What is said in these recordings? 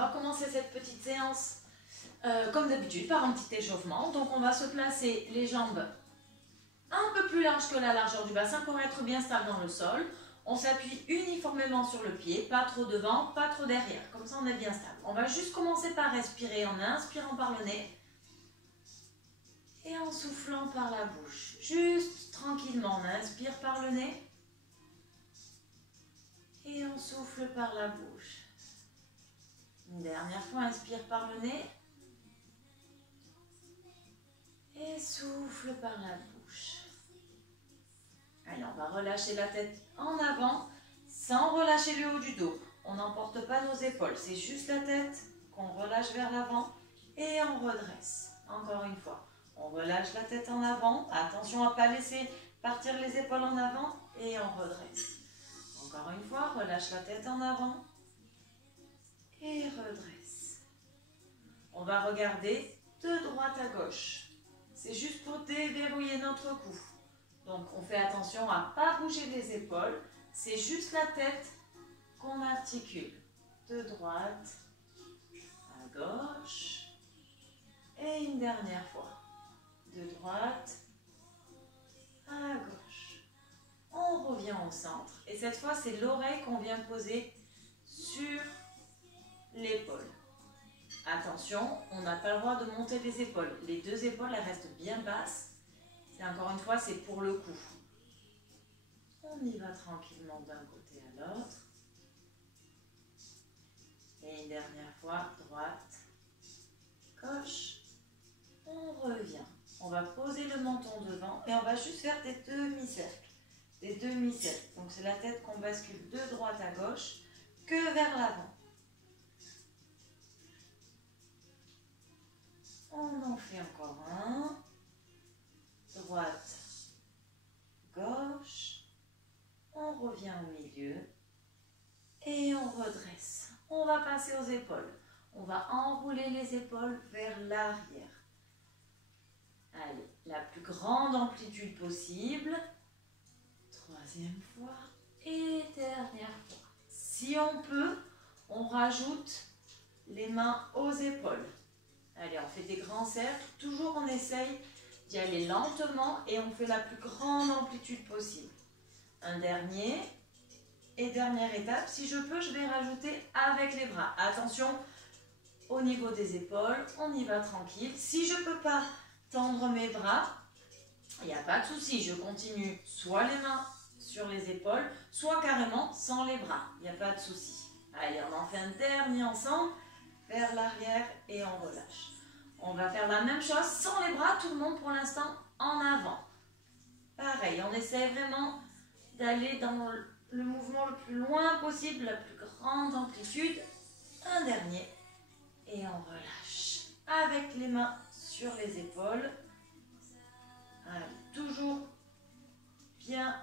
va commencer cette petite séance comme d'habitude par un petit échauffement. Donc on va se placer les jambes un peu plus larges que la largeur du bassin pour être bien stable dans le sol. On s'appuie uniformément sur le pied, pas trop devant, pas trop derrière. Comme ça on est bien stable. On va juste commencer par respirer en inspirant par le nez et en soufflant par la bouche. Juste tranquillement, on inspire par le nez et on souffle par la bouche. Une dernière fois, inspire par le nez et souffle par la bouche. Allez, on va relâcher la tête en avant sans relâcher le haut du dos. On n'emporte pas nos épaules, c'est juste la tête qu'on relâche vers l'avant et on redresse. Encore une fois, on relâche la tête en avant. Attention à ne pas laisser partir les épaules en avant et on redresse. Encore une fois, relâche la tête en avant et redresse. On va regarder de droite à gauche. C'est juste pour déverrouiller notre cou. Donc on fait attention à ne pas bouger les épaules. C'est juste la tête qu'on articule. De droite à gauche. Et une dernière fois. De droite à gauche. On revient au centre. Et cette fois, c'est l'oreille qu'on vient poser sur l'épaule. Attention, on n'a pas le droit de monter les épaules. Les deux épaules, elles restent bien basses. Et encore une fois, c'est pour le cou. On y va tranquillement d'un côté à l'autre. Et une dernière fois, droite, gauche. On revient. On va poser le menton devant et on va juste faire des demi-cercles. Des demi-cercles. Donc c'est la tête qu'on bascule de droite à gauche que vers l'avant. On en fait encore un. Droite, gauche. On revient au milieu. Et on redresse. On va passer aux épaules. On va enrouler les épaules vers l'arrière. Allez, la plus grande amplitude possible. Troisième fois et dernière fois. Si on peut, on rajoute les mains aux épaules. Allez, on fait des grands cercles. Toujours, on essaye d'y aller lentement et on fait la plus grande amplitude possible. Un dernier et dernière étape. Si je peux, je vais rajouter avec les bras. Attention, au niveau des épaules, on y va tranquille. Si je ne peux pas tendre mes bras, il n'y a pas de souci. Je continue soit les mains sur les épaules, soit carrément sans les bras. Il n'y a pas de souci. Allez, on en fait un dernier ensemble. Vers l'arrière et on relâche. On va faire la même chose sans les bras, tout le monde pour l'instant en avant. Pareil, on essaie vraiment d'aller dans le mouvement le plus loin possible, la plus grande amplitude. Un dernier et on relâche. Avec les mains sur les épaules. Allez, toujours bien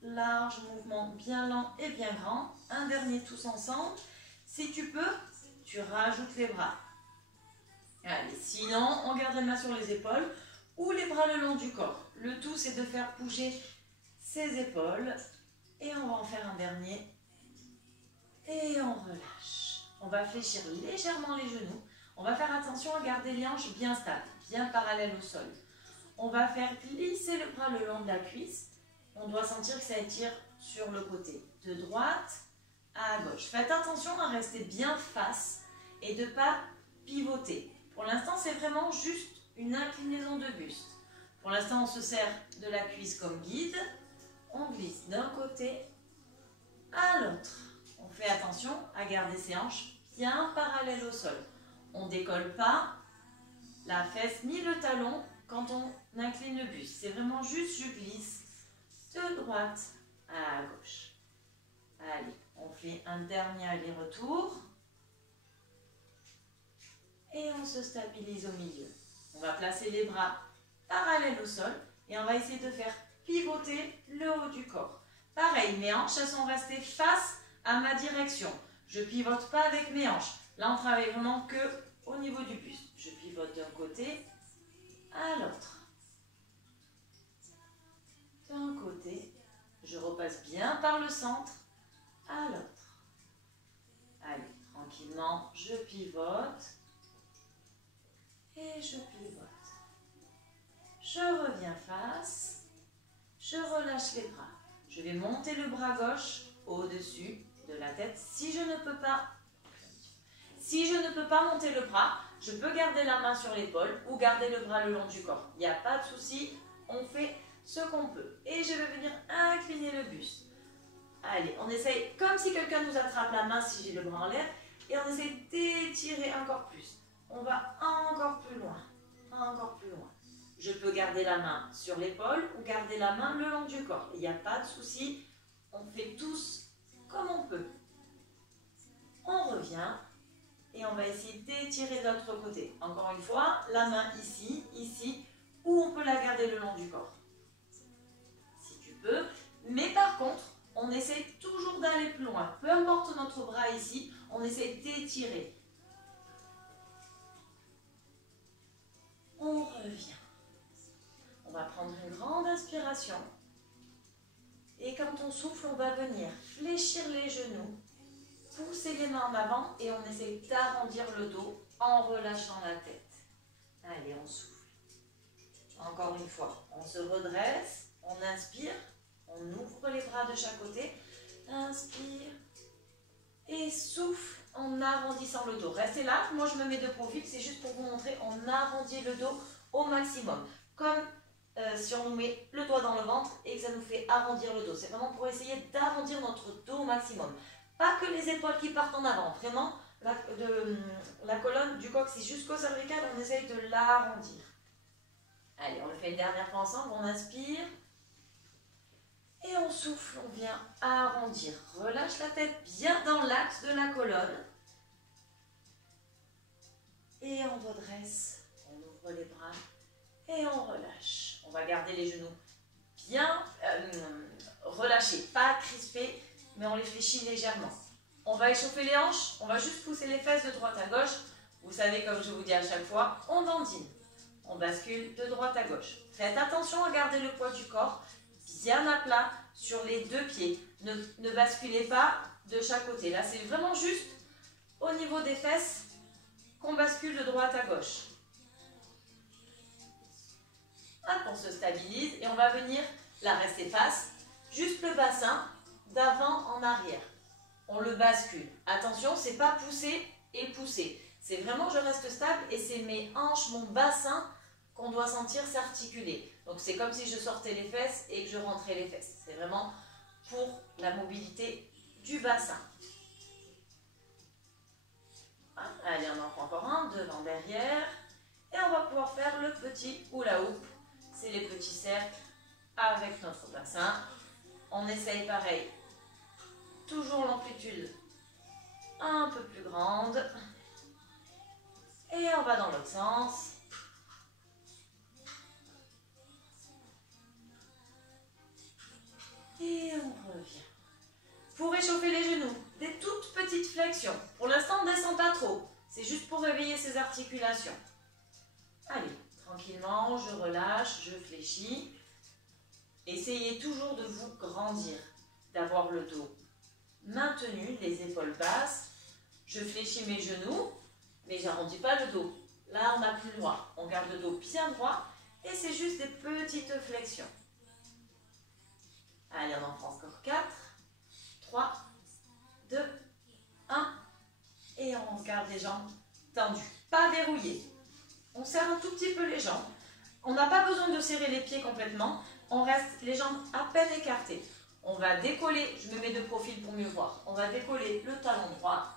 large, mouvement bien lent et bien grand. Un dernier tous ensemble. Si tu peux, tu rajoutes les bras. Allez, sinon, on garde les mains sur les épaules ou les bras le long du corps. Le tout, c'est de faire bouger ses épaules. Et on va en faire un dernier. Et on relâche. On va fléchir légèrement les genoux. On va faire attention à garder les hanches bien stables, bien parallèles au sol. On va faire glisser le bras le long de la cuisse. On doit sentir que ça étire sur le côté. De droite à gauche. Faites attention à rester bien face et de ne pas pivoter. Pour l'instant, c'est vraiment juste une inclinaison de buste. Pour l'instant, on se sert de la cuisse comme guide. On glisse d'un côté à l'autre. On fait attention à garder ses hanches bien parallèles au sol. On ne décolle pas la fesse ni le talon quand on incline le buste. C'est vraiment juste, je glisse de droite à gauche. Allez, on fait un dernier aller-retour. Et on se stabilise au milieu. On va placer les bras parallèles au sol. Et on va essayer de faire pivoter le haut du corps. Pareil, mes hanches, elles sont restées face à ma direction. Je ne pivote pas avec mes hanches. Là, on travaille vraiment que au niveau du buste. Je pivote d'un côté à l'autre. D'un côté, je repasse bien par le centre à l'autre. Allez, tranquillement. doucement, je pivote. Et je pivote. Je reviens face. Je relâche les bras. Je vais monter le bras gauche au-dessus de la tête. Si je ne peux pas monter le bras, je peux garder la main sur l'épaule ou garder le bras le long du corps. Il n'y a pas de souci, on fait ce qu'on peut. Et je vais venir incliner le buste. Allez, on essaye comme si quelqu'un nous attrape la main si j'ai le bras en l'air. Et on essaye d'étirer encore plus. On va encore plus loin. Encore plus loin. Je peux garder la main sur l'épaule ou garder la main le long du corps. Il n'y a pas de souci. On fait tous comme on peut. On revient et on va essayer d'étirer de l'autre côté. Encore une fois, la main ici, ici, ou on peut la garder le long du corps. Si tu peux. Mais par contre, on essaie toujours d'aller plus loin. Peu importe notre bras ici, on essaie d'étirer. On revient. On va prendre une grande inspiration. Et quand on souffle, on va venir fléchir les genoux, pousser les mains en avant et on essaie d'arrondir le dos en relâchant la tête. Allez, on souffle. Encore une fois, on se redresse, on inspire, on ouvre les bras de chaque côté. Inspire et souffle en arrondissant le dos. Restez là, moi je me mets de profil, c'est juste pour vous montrer, on arrondit le dos au maximum. Comme si on nous met le doigt dans le ventre et que ça nous fait arrondir le dos. C'est vraiment pour essayer d'arrondir notre dos au maximum. Pas que les épaules qui partent en avant, vraiment la colonne du coccyx jusqu'au cervical, on essaye de l'arrondir. Allez, on le fait une dernière fois ensemble, on inspire. Et on souffle, on vient arrondir. Relâche la tête bien dans l'axe de la colonne. Et on redresse, on ouvre les bras et on relâche. On va garder les genoux bien relâchés, pas crispés, mais on les fléchit légèrement. On va échauffer les hanches, on va juste pousser les fesses de droite à gauche. Vous savez, comme je vous dis à chaque fois, on dandine. On bascule de droite à gauche. Faites attention à garder le poids du corps bien à plat sur les deux pieds. Ne basculez pas de chaque côté. Là, c'est vraiment juste au niveau des fesses qu'on bascule de droite à gauche. Hop, on se stabilise et on va venir la rester face. Juste le bassin d'avant en arrière. On le bascule. Attention, c'est pas pousser et pousser. C'est vraiment je reste stable et c'est mes hanches, mon bassin qu'on doit sentir s'articuler. Donc c'est comme si je sortais les fesses et que je rentrais les fesses. C'est vraiment pour la mobilité du bassin. Allez, on en prend encore un, devant, derrière. Et on va pouvoir faire le petit hula hoop. C'est les petits cercles avec notre bassin. On essaye pareil. Toujours l'amplitude un peu plus grande. Et on va dans l'autre sens. Et on revient. Pour réchauffer les genoux, des toutes petites flexions. Pour l'instant, on ne descend pas trop. C'est juste pour réveiller ces articulations. Allez, tranquillement, je relâche, je fléchis. Essayez toujours de vous grandir, d'avoir le dos maintenu, les épaules basses. Je fléchis mes genoux, mais je n'arrondis pas le dos. Là, on n'a plus le droit. On garde le dos bien droit et c'est juste des petites flexions. Allez, on en prend encore 4, 3, 2, 1. Et on garde les jambes tendues, pas verrouillées. On serre un tout petit peu les jambes. On n'a pas besoin de serrer les pieds complètement. On reste les jambes à peine écartées. On va décoller, je me mets de profil pour mieux voir. On va décoller le talon droit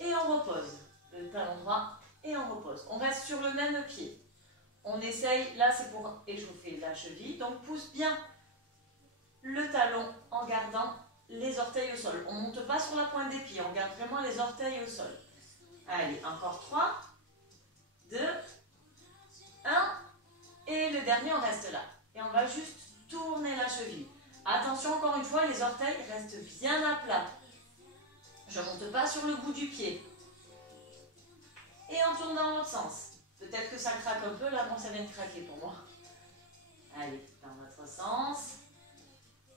et on repose. Le talon droit et on repose. On reste sur le même pied. On essaye, là c'est pour échauffer la cheville, donc pousse bien le talon en gardant les orteils au sol. On ne monte pas sur la pointe des pieds, on garde vraiment les orteils au sol. Allez, encore 3, 2, 1. Et le dernier, on reste là. Et on va juste tourner la cheville. Attention, encore une fois, les orteils restent bien à plat. Je ne monte pas sur le bout du pied. Et on tourne dans l'autre sens. Peut-être que ça craque un peu, là, bon, ça vient de craquer pour moi. Allez, dans l'autre sens.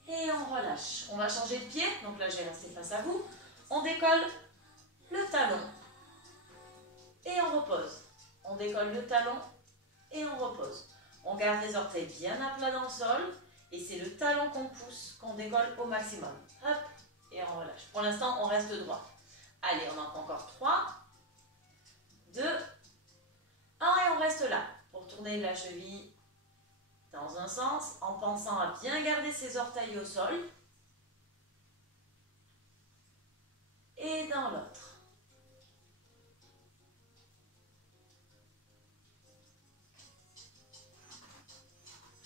Et on relâche. On va changer de pied. Donc là, je vais rester face à vous. On décolle le talon et on repose. On décolle le talon et on repose. On garde les orteils bien à plat dans le sol et c'est le talon qu'on pousse, qu'on décolle au maximum. Hop, et on relâche. Pour l'instant, on reste droit. Allez, on en prend encore 3, 2, 1 et on reste là pour tourner la cheville dans un sens en pensant à bien garder ses orteils au sol et dans l'autre.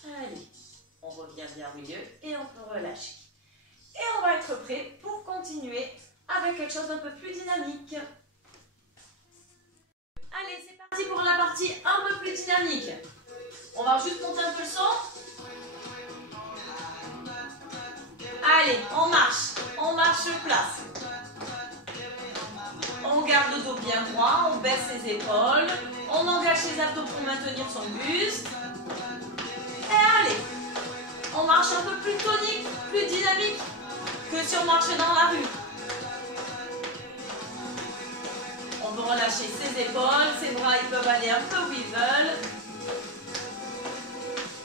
Allez, on revient bien au milieu et on peut relâcher. Et on va être prêt pour continuer avec quelque chose d'un peu plus dynamique. Allez, c'est parti pour la partie un peu plus dynamique. On va juste monter un peu le son. Allez, on marche place. On garde le dos bien droit, on baisse ses épaules, on engage ses abdos pour maintenir son buste. Et allez, on marche un peu plus tonique, plus dynamique que si on marchait dans la rue. On peut relâcher ses épaules, ses bras ils peuvent aller un peu où ils veulent.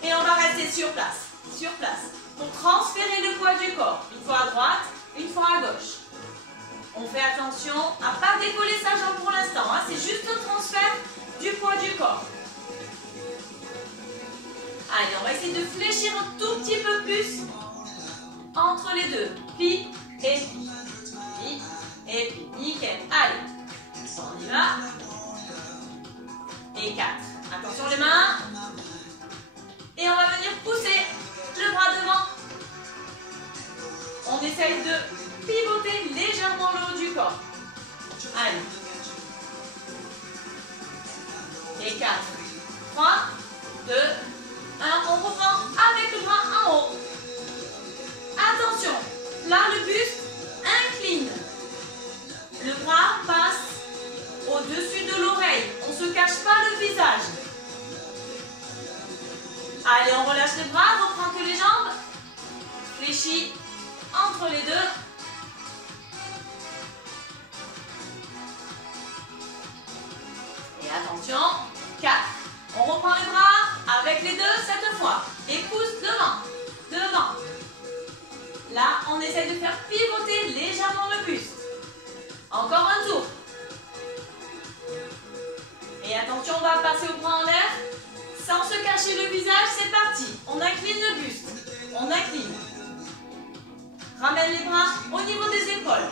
Et on va rester sur place, pour transférer le poids du corps. Une fois à droite, une fois à gauche. On fait attention à ne pas décoller sa jambe pour l'instant, hein. C'est juste le transfert du poids du corps. Allez, on va essayer de fléchir un tout petit peu plus entre les deux. Pli et pli. Pli et pli. Nickel. Allez, on y va. Et 4. Attention les mains. Et on va venir pousser le bras devant. On essaye de pivoter légèrement le haut du corps. Allez. Et 4, 3, 2, 1. On reprend avec le bras en haut. Attention, là le buste incline. Le bras passe au-dessus de l'oreille. On ne se cache pas le visage. Allez, on relâche les bras, on reprend que les jambes. Fléchis entre les deux. Et attention, 4. On reprend les bras avec les deux cette fois. Et pousse devant, devant. Là, on essaie de faire pivoter légèrement le buste. Encore un tour. Et attention, on va passer au bras en l'air. Sans se cacher le visage, c'est parti. On incline le buste. On incline. Ramène les bras au niveau des épaules.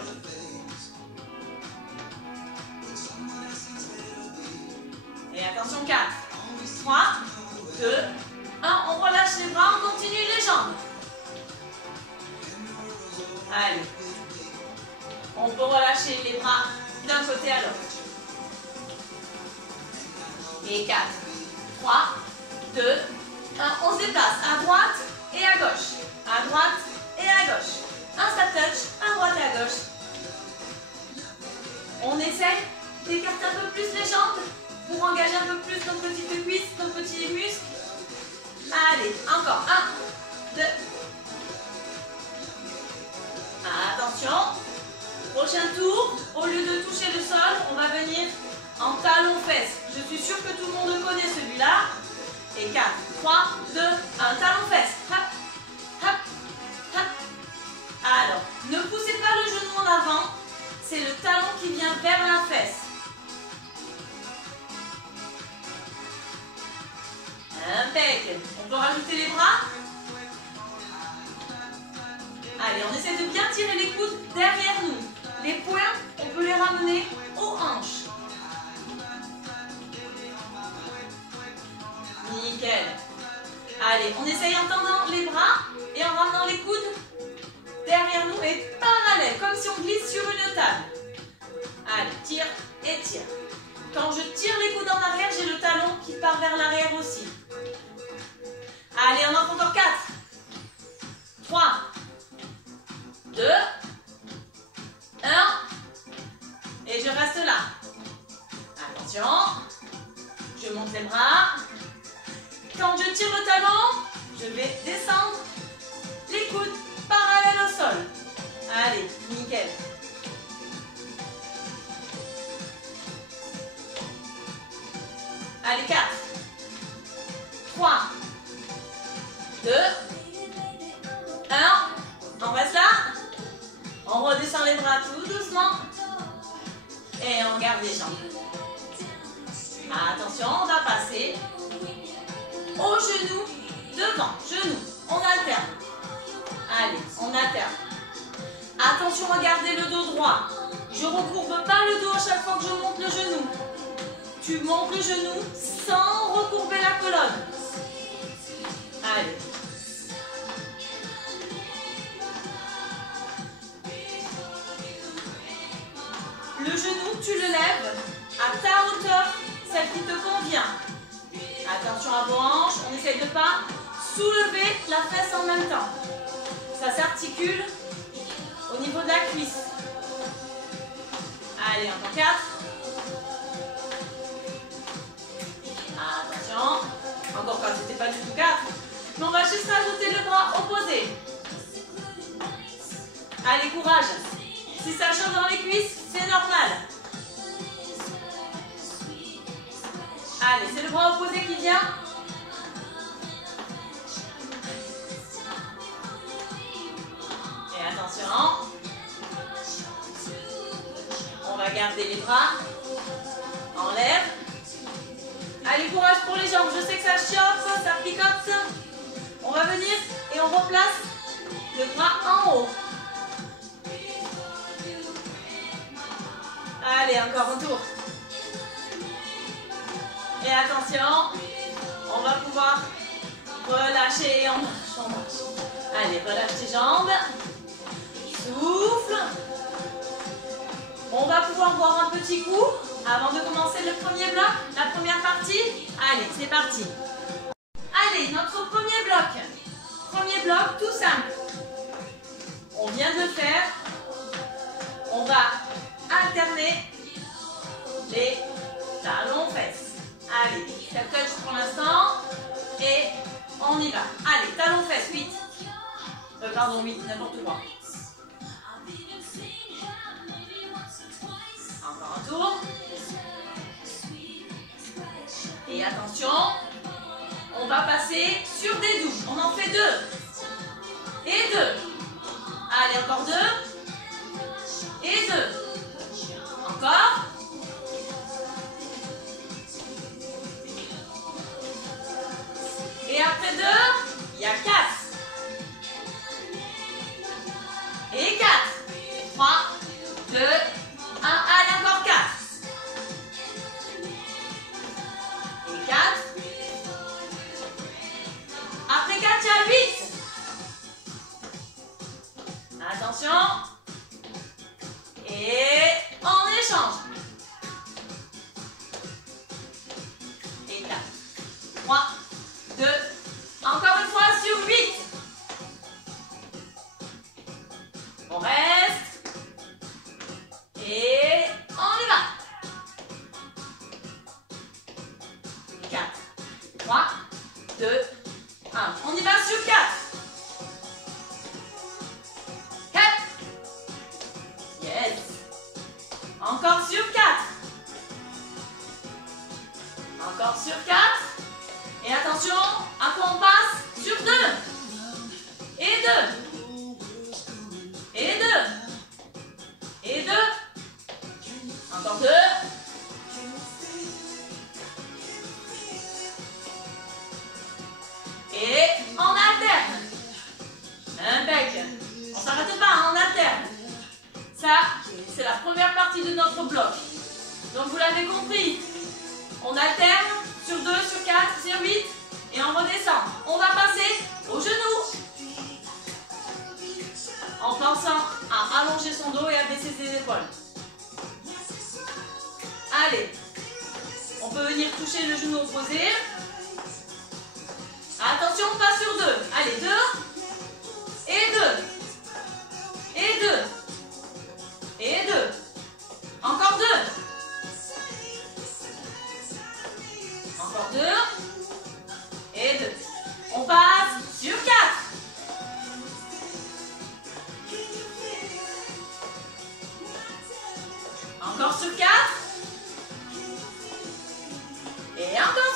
Et attention, 4, 3, 2, 1. On relâche les bras, on continue les jambes. Allez. On peut relâcher les bras d'un côté à l'autre. Et 4, 3, 2, 1. On se déplace à droite et à gauche. À droite et à gauche. Un step touch, à droite et à gauche. On essaye d'écarter un peu plus les jambes pour engager un peu plus nos petites cuisses, nos petits muscles. Allez, encore. 1, 2. Attention. Prochain tour, au lieu de toucher le sol, on va venir en talon-fesse. Je suis sûre que tout le monde connaît celui-là. Et 4, 3, 2, 1. Talon-fesse. Hop, hop, hop. Alors, ne poussez pas le genou en avant. C'est le talon qui vient vers la fesse. Impeccable. On peut rajouter les bras. Allez, on essaie de bien tirer les coudes derrière nous. Les poings, on peut les ramener aux hanches. Nickel. Allez, on essaye en tendant les bras et en ramenant les coudes derrière nous et parallèle, comme si on glisse sur une table. Allez, tire et tire. Quand je tire les coudes en arrière, j'ai le talon qui part vers l'arrière aussi. Allez, on en fait encore 4, 3, 2, 1. Et je reste là. Attention. Je monte les bras. Quand je tire le talon, je vais descendre les coudes parallèles au sol. Allez, nickel. Allez, 4, 3, 2, 1. On reste là. On redescend les bras tout doucement. Et on garde les jambes. Attention, on va passer au genou devant. Genou. On alterne. Allez, on alterne. Attention, regardez le dos droit. Je ne recourbe pas le dos à chaque fois que je monte le genou. Tu montes le genou sans recourber la colonne. Allez. Le genou, tu le lèves à ta hauteur, celle qui te convient. Attention à vos hanches, on essaye de ne pas soulever la fesse en même temps. Ça s'articule au niveau de la cuisse. Allez, encore 4. Attention. Encore 4, c'était pas du tout 4. Mais on va juste rajouter le bras opposé. Allez, courage. Si ça chauffe dans les cuisses, c'est normal. Allez, c'est le bras opposé qui vient. Et attention. On va garder les bras en l'air. Allez, courage pour les jambes. Je sais que ça chauffe, ça picote. On va venir et on replace le bras en haut. Allez, encore un tour. Et attention, on va pouvoir relâcher et on marche, on marche. Allez, relâche tes jambes. Souffle. On va pouvoir boire un petit coup avant de commencer le premier bloc, la première partie. Allez, c'est parti. Allez, notre premier bloc. Premier bloc, tout simple. On vient de le faire. On va alterner les talons-fesses. Allez, step touch pour l'instant. Et on y va. Allez, talons-fesses, 8. Pardon, 8, n'importe quoi. Encore un tour. Et attention, on va passer sur des doubles. On en fait 2. Et 2. Allez, encore 2. Et 2. Encore. Et après 2, il y a 4. Et 4. 3, 2, 1. Allez, encore 4. Et 4. Après 4, il y a 8. Attention. Et on échange. Et 4, 3, 2, encore une fois sur 8. On reste. Et on y va. 4, 3, 2, 1. On y va sur 4. 4. Yes. Encore sur 4. Encore sur 4. Et attention, à quoi on passe? Sur 2. Et 2. Et 2. Et 2. Encore 2. Et on alterne. Impec. On ne s'arrête pas, on alterne. Ça, c'est la première partie de notre bloc. Donc vous l'avez compris. On alterne sur 2, sur 4, sur 8. Et on redescend. On va passer au genou. En pensant à allonger son dos et à baisser ses épaules. Allez. On peut venir toucher le genou opposé. Attention, on passe sur 2. Allez, 2. Et 2. Et 2. Et 2. Encore 2. Encore 2. Et 2. On passe sur 4. Encore sur 4. Et encore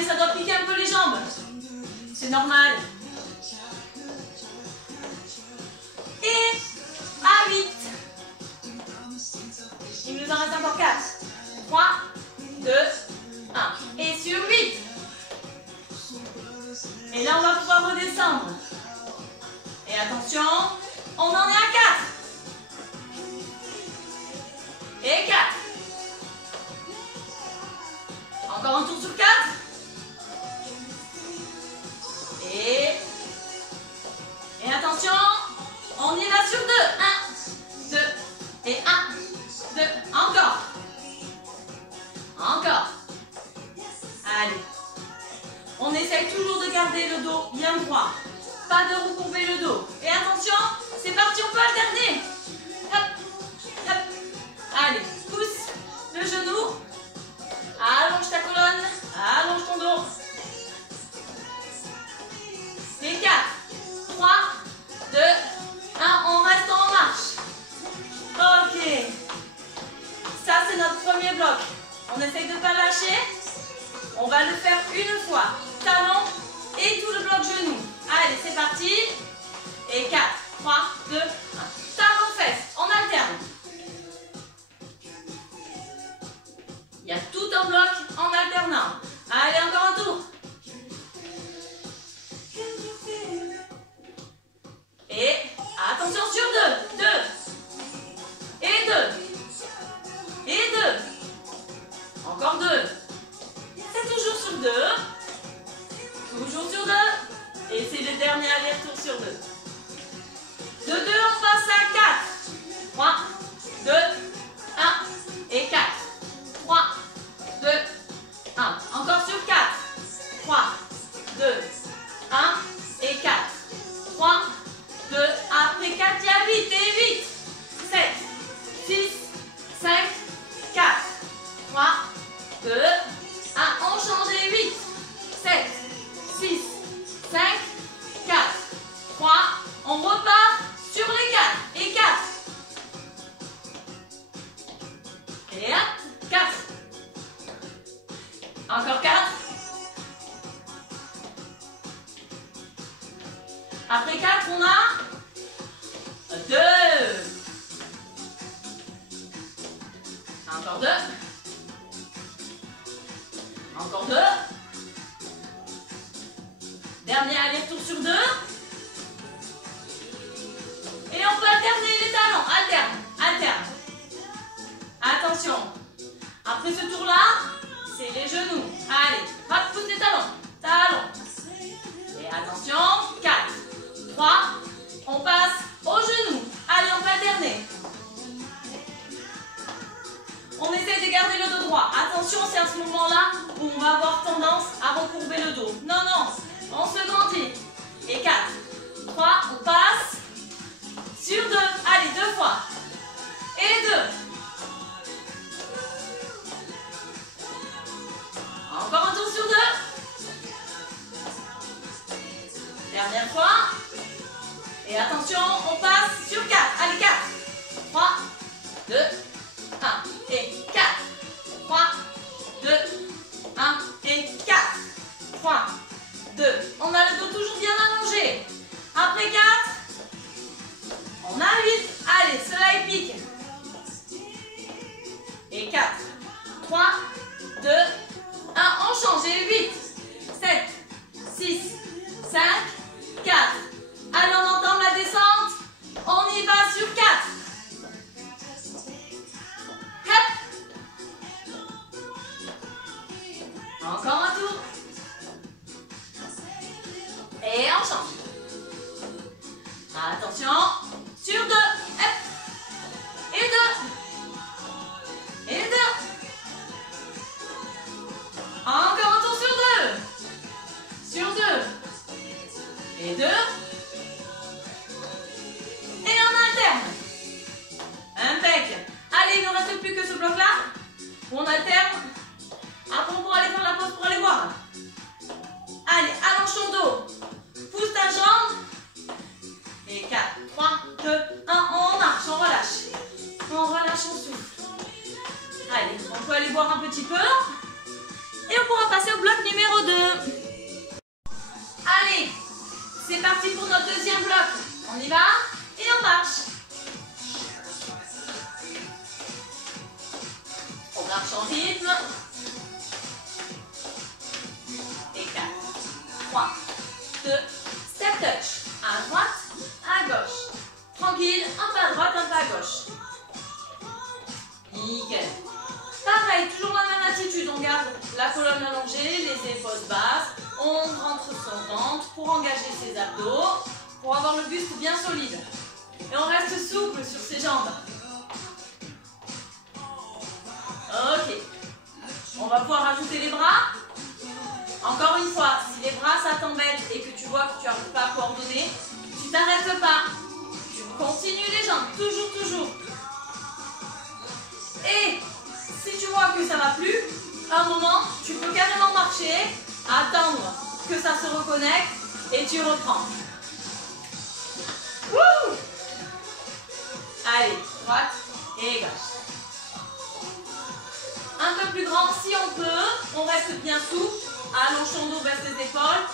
Allez, ça doit piquer un peu les jambes. C'est normal. Et à 8. Il nous en reste encore 4. 3, 2, 1. Et sur 8. Et là, on va pouvoir redescendre. Et attention, on en est à 4. Et 4. Encore un tour sur 4. Et attention, on y va sur 2. 1, 2, et 1, 2, encore. Encore. Allez. On essaye toujours de garder le dos bien droit. Pas de recourber le dos. Et attention, c'est parti, on peut alterner. Hop, hop. Allez, pousse le genou. Allonge ta colonne. Allonge ton dos. Et 4, 3, 2, 1. On reste en marche. Ok. Ça, c'est notre premier bloc. On essaye de ne pas lâcher. On va le faire une fois. Talon et tout le bloc genou. Allez, c'est parti. Et 4, 3, 2, 1. Talon, fesses. On alterne. Il y a tout un bloc en alternant. Allez, encore un tour. Et attention sur 2. 2. Et 2. Et 2. Encore 2. C'est toujours sur 2. Toujours sur 2. Et c'est le dernier aller-retour sur 2. De 2, on passe à 4. 3, 2, 1. Et 4. 3, 2, 1. Encore sur 4. 3, 2, 1. Et 4. 3, 2. Après 4, il y a 8. Et 8. 7, 6, 5, 4. 3, 2, 1. On change et 8. 7, 6, 5, 4. 3. On repart sur les 4. Et 4. Et 1, 4. Encore 4. Après 4, on a 2. Encore 2. Encore 2. Dernier aller-retour sur 2. Et on peut alterner les talons. Alterne, alterne. Attention. Après ce tour-là, c'est les genoux. Allez, hop, pousse les talons. Talons. Et attention, 4, 3, on passe aux genoux. Allez, on peut alterner. On essaie de garder le dos droit. Attention, c'est à ce moment-là où on va avoir tendance à recourber le dos. Non, non, on se grandit. Et 4, 3, on passe sur 2. Allez, 2 fois. Et 2. Encore un tour sur 2. Dernière fois. Et attention, on passe sur 4. Allez, 4. 3, 2, 1. Et 4. 3, 2, 1. Et 4. 3, 2. On a le dos toujours bien allongé. Après 4. On a 8. Allez, cela est pique. Et 4. 3, 2, 1. On change. Et 8. 7, 6, 5, 4. Allez, on entame la descente. On y va sur 4. Hop. Encore un tour. Et on change. Attention. Sur 2. Hop. Et 2. Et 2. Encore un tour sur 2. Sur 2. Et 2. Et on alterne. Impec. Allez, il ne reste plus que ce bloc-là. On alterne. Après, on pourra aller faire la pause pour aller voir. Allez, allonge ton dos. Pousse ta jambe. Et 4, 3, 2, 1. On marche, on relâche. On relâche, on souffle. Allez, on peut aller boire un petit peu. Et on pourra passer au bloc numéro 2. allongé, les épaules basses. On rentre son ventre pour engager ses abdos, pour avoir le buste bien solide. Et on reste souple sur ses jambes. Ok. On va pouvoir ajouter les bras. Encore une fois, si les bras ça t'embête et que tu vois que tu n'arrives pas à coordonner, tu t'arrêtes pas. Tu continues les jambes, toujours, toujours. Et si tu vois que ça ne va plus, à un moment, tu peux carrément marcher, attendre que ça se reconnecte et tu reprends. Wouh! Allez, droite et gauche. Un peu plus grand si on peut, on reste bien souple, allonge son dos, baisse les épaules,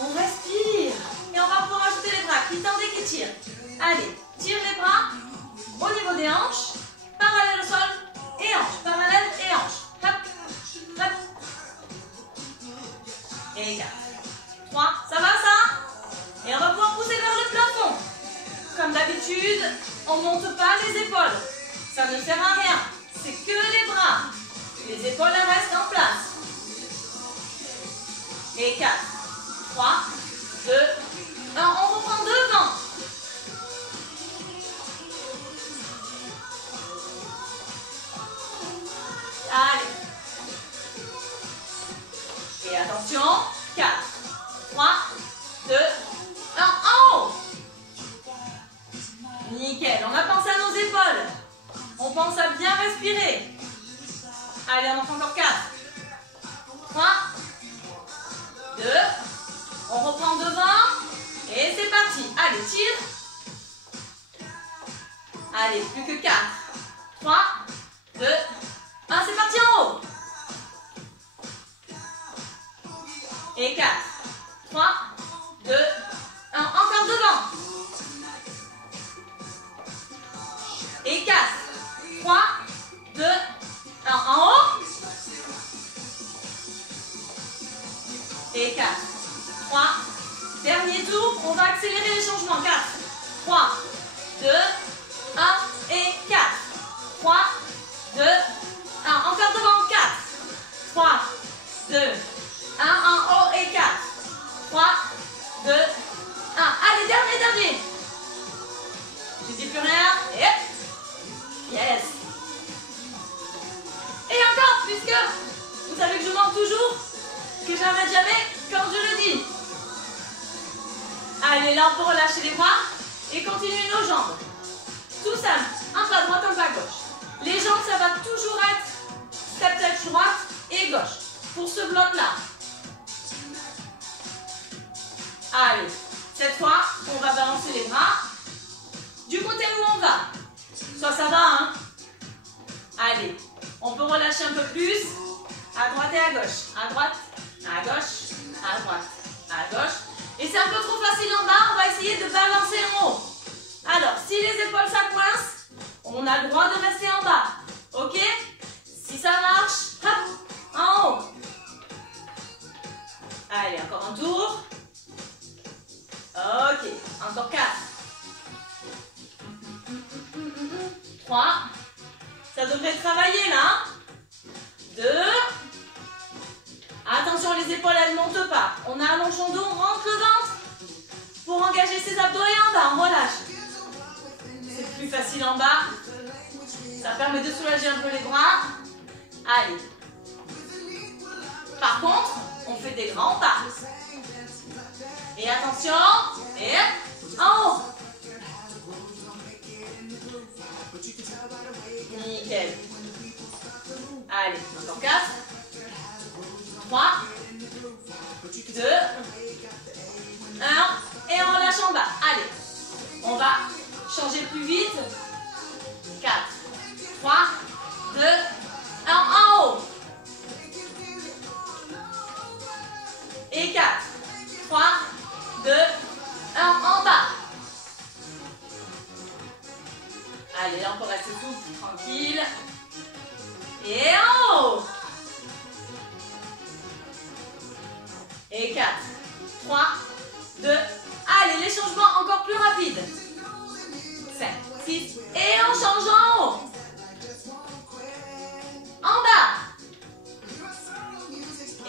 on respire et on va pouvoir ajouter les bras qui tendent et qui tirent. Allez, tire les bras au niveau des hanches, parallèle au sol et hanches, parallèle et hanches. Hop, hop. Et 4, 3, ça va ça? Et on va pouvoir pousser vers le plafond. Comme d'habitude, on ne monte pas les épaules, ça ne sert à rien, c'est que les bras. Les épaules restent en place. Et 4, 3, 2, 1. On reprend devant. Allez. Et attention. 4, 3, 2, 1. En haut. Nickel. On a pensé à nos épaules. On pense à bien respirer. Allez, on en fait encore 4. 3, 2. On reprend devant. Et c'est parti. Allez, tire. Allez, plus que 4. 3, 2, 1. C'est parti en haut. Et 4, 3, 2, 1. Encore devant. Et 4, 3, 2, 1. En haut. Et 4, 3. Dernier tour. On va accélérer les changements. 4, 3, 2, 1 et 4. 3, 2, 1. Encore devant. 4, 3, 2, 1. En haut et 4, 3, 2, 1. Allez, dernier. Je dis plus rien. Et hop. Yes. Et encore, puisque vous savez que je manque toujours, que j'arrête jamais quand je le dis. Allez, là on peut relâcher les bras et continuer nos jambes. Tout simple, un pas droite, un pas gauche. Les jambes, ça va toujours être step droite et gauche pour ce bloc-là. Allez, cette fois, on va balancer les bras du côté où on va. Soit ça va, hein. Allez, on peut relâcher un peu plus. À droite et à gauche. À droite, à gauche, à droite, à gauche. Et c'est un peu trop facile en bas, on va essayer de balancer en haut. Alors, si les épaules ça coince, on a le droit de rester en bas. Ok? Si ça marche, hop, en haut. Allez, encore un tour. Ok, encore 4. 3. Ça devrait travailler là. 2. Attention, les épaules, elles ne montent pas. On allonge son dos, on rentre le ventre pour engager ses abdos et en bas, on relâche. C'est plus facile en bas. Ça permet de soulager un peu les bras. Allez. Par contre, on fait des grands pas. Et attention, et en haut. Nickel. Allez, encore 4. 3, 2, 1. Et on relâche en bas. Allez, on va changer plus vite. 4, 3, 2, 1. En haut. Et 4, 3, 2, 1. En bas. Allez, là on peut rester souple, tranquille. Et en haut. Et 4, 3, 2. Allez, les changements encore plus rapides. 5, 6. Et on change en haut. En bas.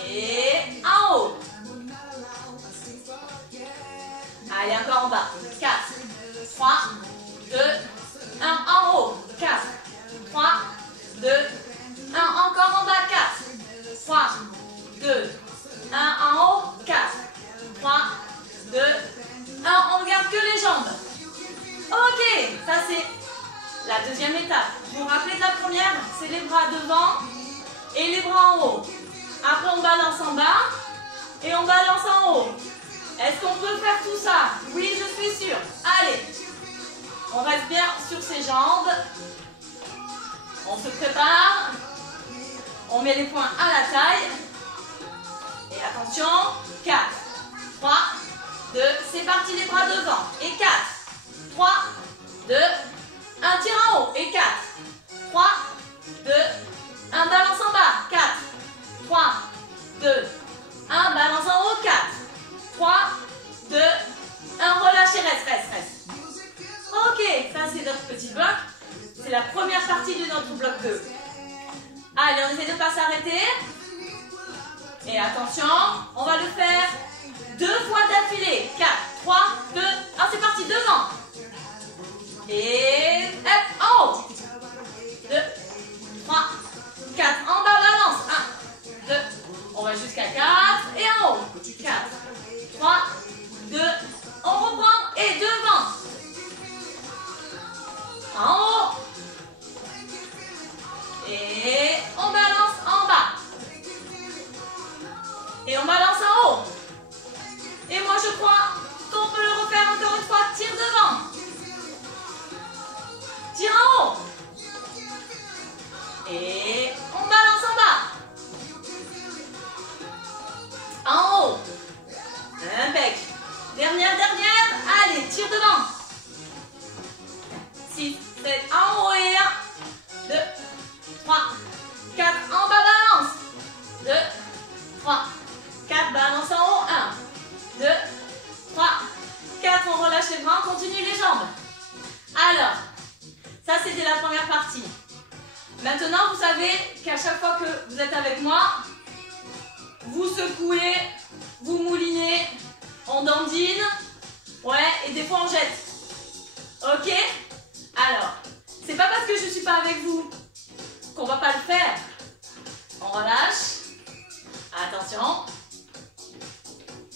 Et c'est les bras devant et les bras en haut. Après, on balance en bas et on balance en haut. Est-ce qu'on peut faire tout ça? Oui, je suis sûre. Allez, on reste bien sur ses jambes. On se prépare. On met les poings à la taille. Et attention, 4, 3, 2, c'est parti, les bras devant. Et 4, 3, 2, 1, tire en haut. Et 4, 3, 2, 1, balance en bas. 4, 3, 2, 1, balance en haut. 4, 3, 2, 1, relâche et reste. Ok, ça c'est notre petit bloc. C'est la première partie de notre bloc 2. Allez, on essaie de ne pas s'arrêter. Et attention, on va le faire 2 fois d'affilée. 4, 3, 2, 1, c'est parti, devant. Et hop, en haut. 2, 3, 4, en bas, balance. 1, 2, on va jusqu'à 4. Et en haut. 4, 3, 2, on reprend. Et devant. En haut. Et on balance en bas. Et on balance en haut. Et moi je crois qu'on peut le refaire encore une fois. Tire devant. Tire en haut. Et on balance en bas. En haut. Impec. Dernière. Allez, tire devant. 6, 7, en haut et 1, 2, 3, 4, en bas, balance. 2, 3, 4, balance en haut. 1, 2, 3, 4, on relâche les bras, on continue les jambes. Alors, ça c'était la première partie. Maintenant, vous savez qu'à chaque fois que vous êtes avec moi, vous secouez, vous moulinez, on dandine, ouais, et des fois on jette. Ok? Alors, c'est pas parce que je suis pas avec vous qu'on va pas le faire. On relâche. Attention.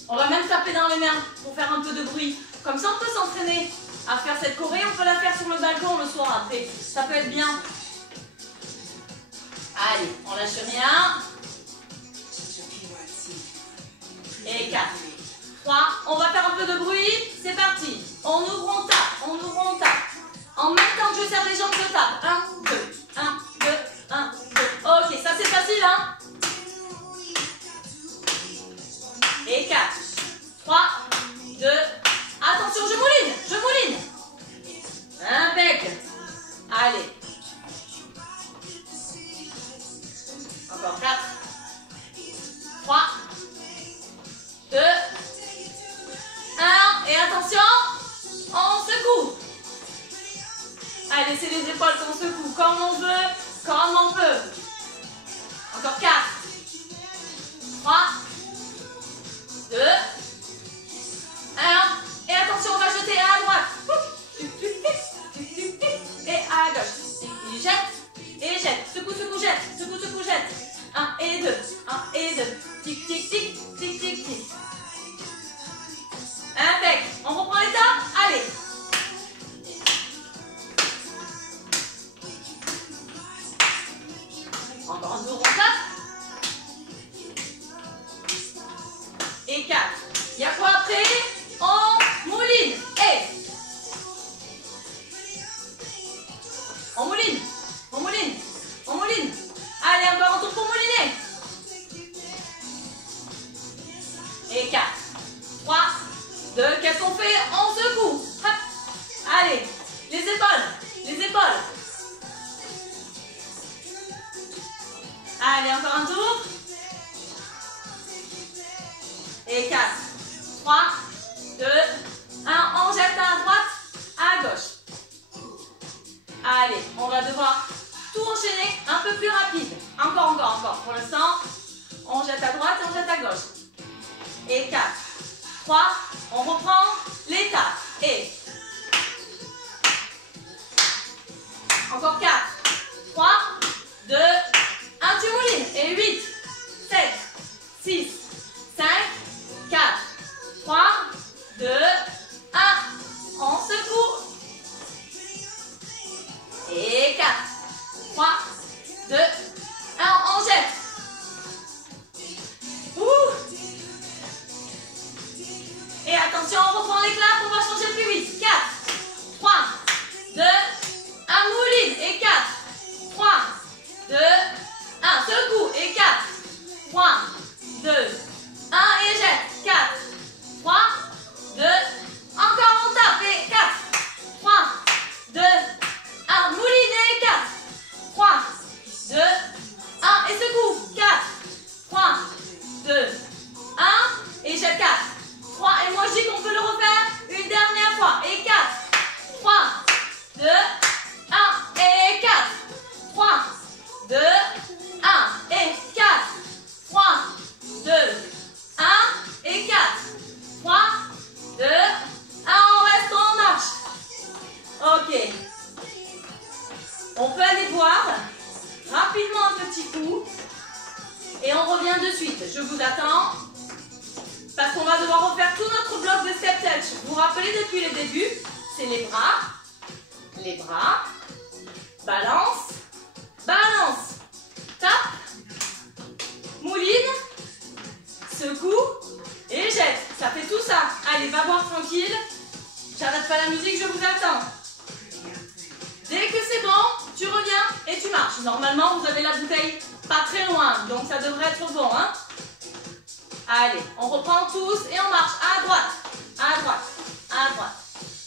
On va même taper dans les mains pour faire un peu de bruit. Comme ça, on peut s'entraîner à faire cette choré. On peut la faire sur le balcon le soir après. Ça peut être bien. Allez, on lâche rien. Et 4, 3. On va faire un peu de bruit. C'est parti. On ouvre, on tape. En même temps que je serre les jambes, je tape. 1, 2, 1, 2, 1, 2. Ok, ça c'est facile, hein? Et 4, 3, 2. Attention, je mouline. Impec. Allez. Encore 4, 3, 2, 1. Et attention, on secoue. Allez, c'est les épaules qu'on secoue comme on veut, comme on peut. Encore 4, 3, 2, 1. Et attention, on va jeter à droite. Et à gauche. Jette. Secoue, jette. 1 et 2. Tic, tic, tic, tic, tic, tic. Impec. On reprend les tas. Allez. Encore un tour, on tape. Et 4. Il y a quoi après? On mouline. Et on mouline. Allez, encore un tour pour mouliner. Et 4, 3, 2. Qu'est-ce qu'on fait? On secoue. Hop. Allez, les épaules. Allez, encore un tour. Et 4, 3, 2, 1. On jette à droite, à gauche. Allez, on va devoir tout enchaîner un peu plus rapide. Encore. Pour l'instant, on jette à droite et on jette à gauche. Et 4, 3. On reprend l'étape. Et encore 4, 3, 2, 1. Tu moulines. Et 8, 7, 6, 5, 4, 3, 2, 1. On secoue. Et 4, 3, Et on revient de suite. Je vous attends. Parce qu'on va devoir refaire tout notre bloc de step touch. Vous vous rappelez depuis le début, c'est les bras, balance, balance, tape, mouline, secoue et jette. Ça fait tout ça. Allez, va boire tranquille. J'arrête pas la musique, je vous attends. Dès que c'est bon, tu reviens et tu marches. Normalement, vous avez la bouteille pas très loin, donc ça devrait être bon, hein. Allez, on reprend tous et on marche à droite, à droite, à droite,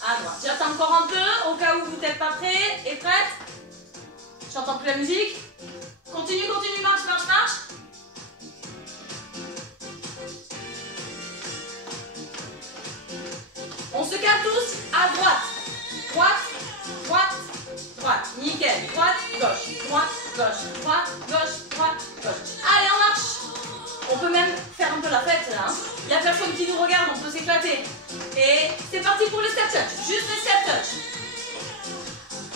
à droite. J'attends encore un peu, au cas où vous n'êtes pas prêts et prêtes. J'entends plus la musique. Continue, continue, marche, marche, marche. On se calme tous à droite, droite, droite, droite. Nickel. Droite, gauche, droite, gauche, droite, gauche, droite, gauche. Allez, on marche. On peut même faire un peu la fête là. Il n'y a personne qui nous regarde, on peut s'éclater. Et c'est parti pour le step touch. Juste le step touch.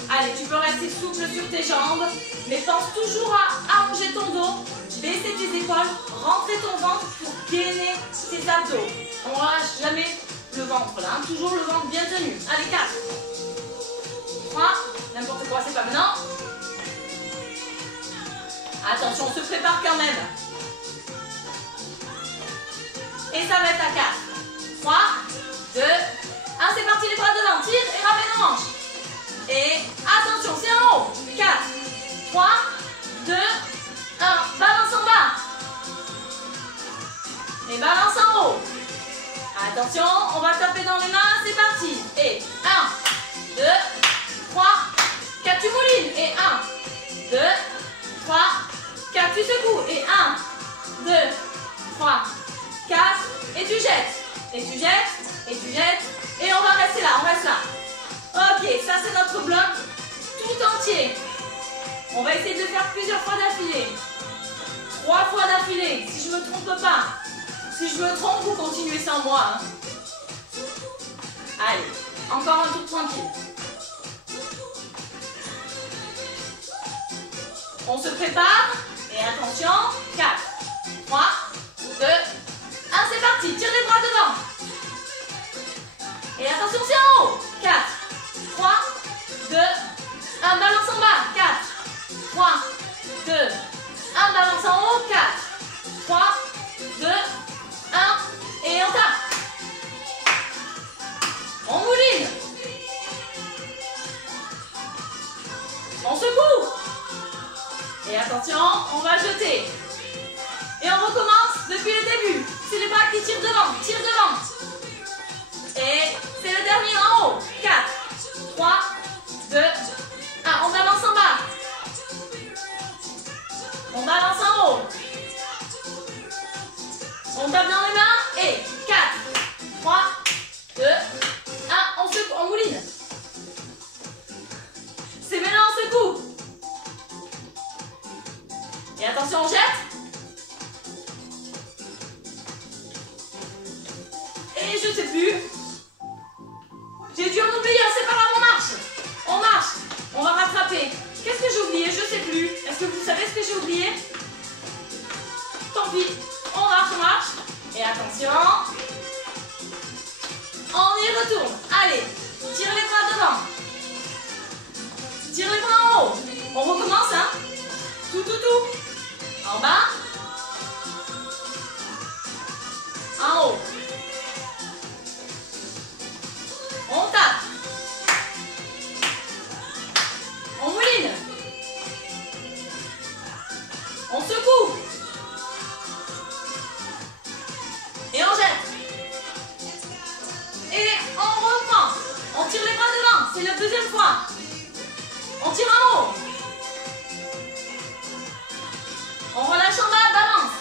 Allez, tu peux rester souple sur tes jambes, mais pense toujours à allonger ton dos, baisser tes épaules, rentrer ton ventre pour gainer tes abdos. On ne lâche jamais le ventre là, hein. Toujours le ventre bien tenu. Allez, 4, 3, n'importe quoi, c'est pas maintenant. Attention, on se prépare quand même. Et ça va être à 4, 3, 2, 1, c'est parti, les bras devant, tire et ramène aux manches. Et attention, c'est en haut, 4, 3, 2, 1, balance en bas. Et balance en haut. Attention, on va taper dans les mains, c'est parti. Et 1, 2, 3, 4, tu moulines. Et 1, 2, 3, 4, tu secoues. Et 1, 2, 3, 4, et tu jettes, et tu jettes, et tu jettes, et on va rester là, on reste là. Ok, ça c'est notre bloc tout entier. On va essayer de le faire plusieurs fois d'affilée. 3 fois d'affilée, si je ne me trompe pas. Si je me trompe, vous continuez sans moi. Hein. Allez, encore un tour tranquille. On se prépare, et attention, 4, 3, 2, 1, c'est parti, tire les bras devant. Et attention, c'est en haut. 4, 3, 2, 1, balance en bas. 4, 3, 2, 1, balance en haut. 4, 3, 2, 1, et on tape. On mouline. On secoue. Et attention, on va jeter. Et on recommence depuis le début. C'est les bras qui tirent devant, tire devant. Et c'est le dernier en haut. 4, 3, 2, 1. On balance en bas. On balance en haut. On tape dans les mains. Et 4, 3, 2, 1. On secoue, on mouline. C'est maintenant on secoue. Et attention, on jette. Et je sais plus. J'ai dû en oublier, c'est pas grave, on marche. On marche. On va rattraper. Qu'est-ce que j'ai oublié? Je sais plus. Est-ce que vous savez ce que j'ai oublié? Tant pis. On marche, on marche. Et attention. On y retourne. Allez, tire les bras devant. Tire les bras en haut. On recommence, hein. Tout. En bas. En haut. On tape. On mouline. On secoue. Et on jette. Et on reprend. On tire les bras devant. C'est la deuxième fois. On tire en haut. On relâche en bas, balance.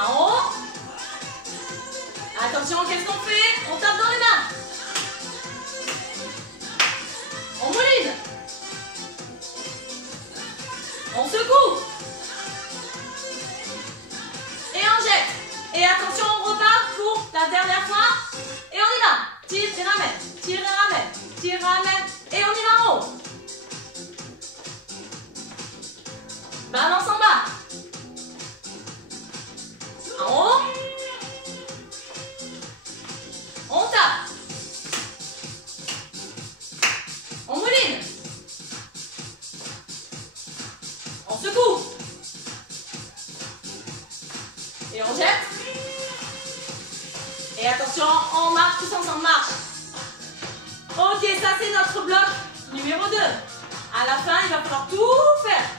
En haut. Attention, qu'est-ce qu'on fait? On tape dans les mains. On mouline. On secoue. Et on jette. Et attention, on repart pour la dernière fois. Et on y va. Tire et ramène. Tire et ramène. Tire et ramène. Et on y va en haut. Balance en bas. En haut. On tape. On mouline. On secoue. Et on jette. Et attention, on marche tous ensemble, marche. Ok, ça c'est notre bloc numéro 2. À la fin, il va falloir tout faire.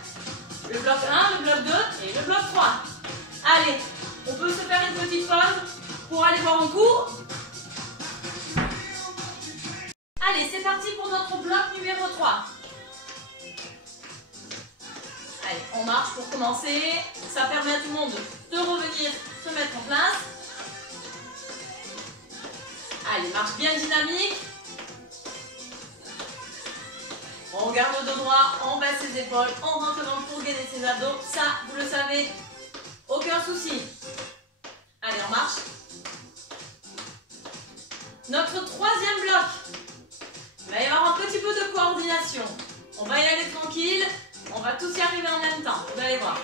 Le bloc 1, le bloc 2 et le bloc 3. Allez, on peut se faire une petite pause pour aller boire un coup. Allez, c'est parti pour notre bloc numéro 3. Allez, on marche pour commencer. Ça permet à tout le monde de revenir se mettre en place. Allez, marche bien dynamique. On garde le dos droit, on baisse ses épaules, on rentre dans le pour gainer ses abdos. Ça, vous le savez, aucun souci. Allez, on marche. Notre troisième bloc. Il va y avoir un petit peu de coordination. On va y aller tranquille. On va tous y arriver en même temps. Vous allez voir.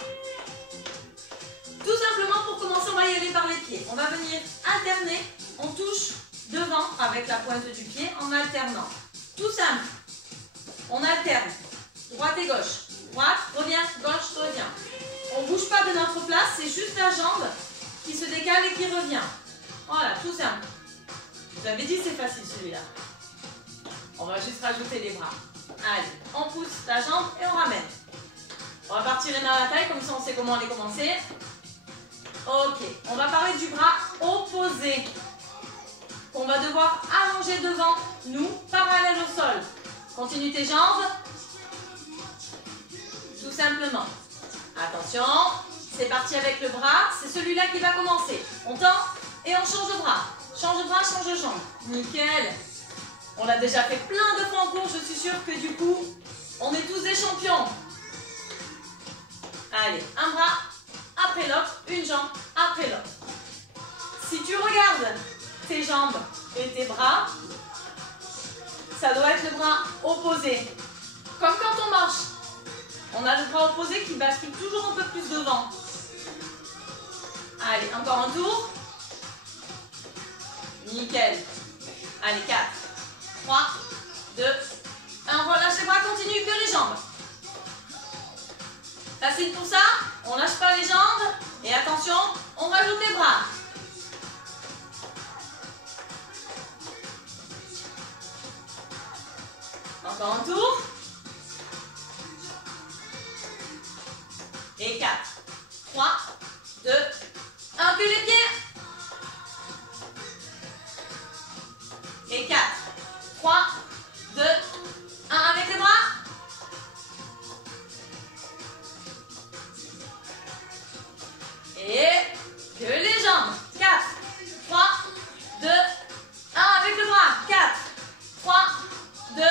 Tout simplement, pour commencer, on va y aller par les pieds. On va venir alterner. On touche devant avec la pointe du pied en alternant. Tout simple. On alterne. Droite et gauche. Droite, revient, gauche, revient. On ne bouge pas de notre place. C'est juste la jambe qui se décale et qui revient. Voilà, tout simple. Vous avez dit, c'est facile celui-là. On va juste rajouter les bras. Allez, on pousse la jambe et on ramène. On va partir dans la taille, comme ça on sait comment les commencer. Ok, on va parler du bras opposé. Qu'on va devoir allonger devant nous, parallèle au sol. Continue tes jambes. Tout simplement. Attention, c'est parti avec le bras. C'est celui-là qui va commencer. On tend et on change de bras. Change de bras, change de jambe. Nickel. On l'a déjà fait plein de fois en cours. Je suis sûre que du coup, on est tous des champions. Allez, un bras après l'autre, une jambe après l'autre. Si tu regardes tes jambes et tes bras, ça doit être le bras opposé. Comme quand on marche. On a le bras opposé qui bascule toujours un peu plus devant. Allez, encore un tour. Nickel. Allez, 4, 3, 2, 1. Relâche les bras, continue que les jambes. Facile pour ça. On lâche pas les jambes. Et attention, on rajoute les bras. Encore un tour. Et 4, 3, 2, 1. Puis les pieds. Et 4, 3, 2, 1. Avec les bras. Et que les jambes. 4, 3, 2, 1. Avec le bras. 4, 3, 2,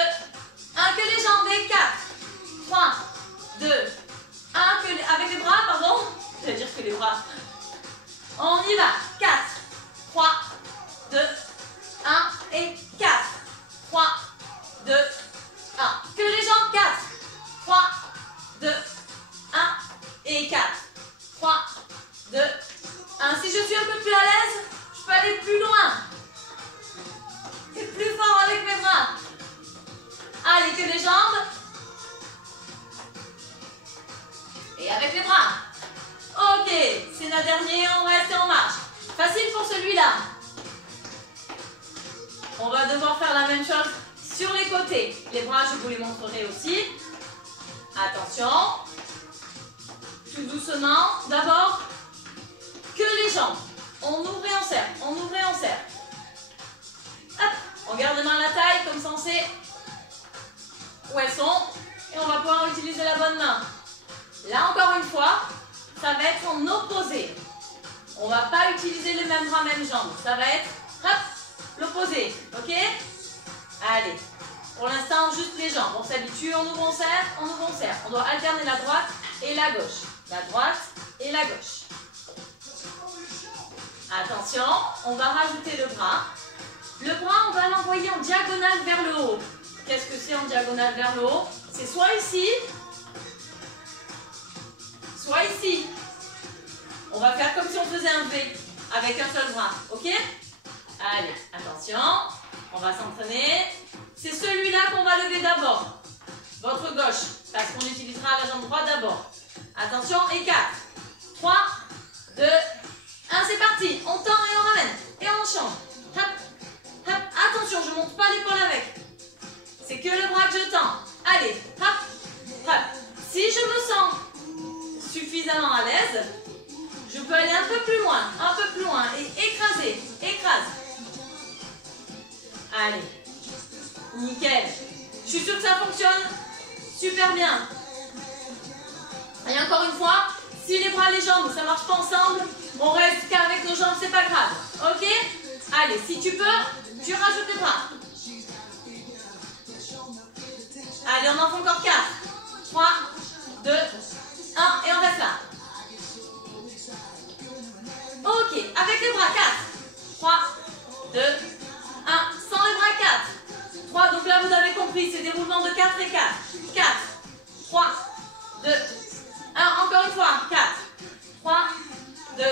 1. Que les jambes. Et 4, 3, 2, 1. Avec les bras, pardon. Je vais dire que les bras. On y va. 4, 3, 2, 1. Et 4, 3, 2, 1. Que les jambes. 4, 3, 2, 1. Et 4, 3, 2, 1. Si je suis un peu plus à l'aise, je peux aller plus loin. Et plus fort avec mes bras. Allez, que les jambes. Et avec les bras. Ok, c'est notre dernier, on reste et on marche. Facile pour celui-là. On va devoir faire la même chose sur les côtés. Les bras, je vous les montrerai aussi. Attention. Tout doucement. D'abord, que les jambes. On ouvre et on serre. On ouvre et on serre. Hop. On garde les mains à la taille, comme ça on sait où elles sont. Et on va pouvoir utiliser la bonne main. Là, encore une fois, ça va être en opposé. On ne va pas utiliser les mêmes bras, mêmes jambes. Ça va être, hop, l'opposé. Ok? Allez. Pour l'instant, juste les jambes. On s'habitue, on ouvre, on serre, on ouvre, on serre. On doit alterner la droite et la gauche. La droite et la gauche. Attention, on va rajouter le bras. Le bras, on va l'envoyer en diagonale vers le haut. Qu'est-ce que c'est en diagonale vers le haut? C'est soit ici, soit ici. On va faire comme si on faisait un V avec un seul bras, ok? Allez, attention, on va s'entraîner. C'est celui-là qu'on va lever d'abord. Votre gauche, parce qu'on utilisera la jambe droite d'abord. Attention, et 4, 3, 2, 1, c'est parti. On tend et on ramène. Et on change. Hop, hop. Attention, je ne monte pas l'épaule avec. C'est que le bras que je tends. Allez, hop, hop. Si je me sens suffisamment à l'aise, je peux aller un peu plus loin et écraser, écrase. Allez, nickel. Je suis sûre que ça fonctionne super bien. Et encore une fois, si les bras et les jambes, ça ne marche pas ensemble, on reste qu'avec nos jambes, c'est pas grave. Ok? Allez, si tu peux, tu rajoutes les bras. Allez, on en fait encore 4. 3, 2, 1, et on reste là. Ok, avec les bras, 4. 3, 2, 1, sans les bras, 4. 3, donc là vous avez compris, c'est des roulements de 4 et 4. 4, 3, 2, 1, encore une fois, 4, 3, 2,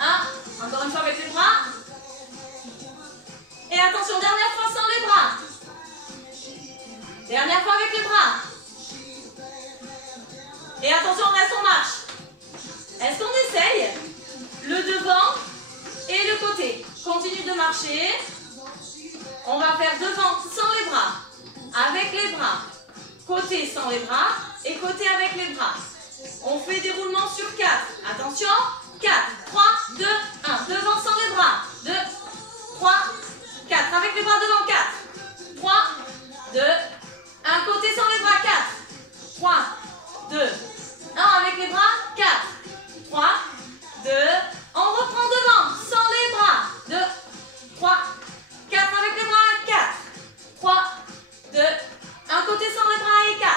1, encore une fois avec les bras. Et attention, dernière fois sans les bras. Dernière fois avec les bras. Et attention, on reste en marche. Est-ce qu'on essaye le devant et le côté? Continue de marcher. On va faire devant sans les bras, avec les bras, côté sans les bras et côté avec les bras. On fait des roulements sur 4. Attention, 4, 3, 2, 1. Devant sans les bras. 2, 3, 4. Avec les bras devant, 4, 3, 2, 1. Côté sans les bras, 4, 3, 2, 1. Avec les bras, 4, 3, 2. On reprend devant, sans les bras. 2, 3, 4 avec les bras, 4, 3, 2, 1 côté sans les bras et 4,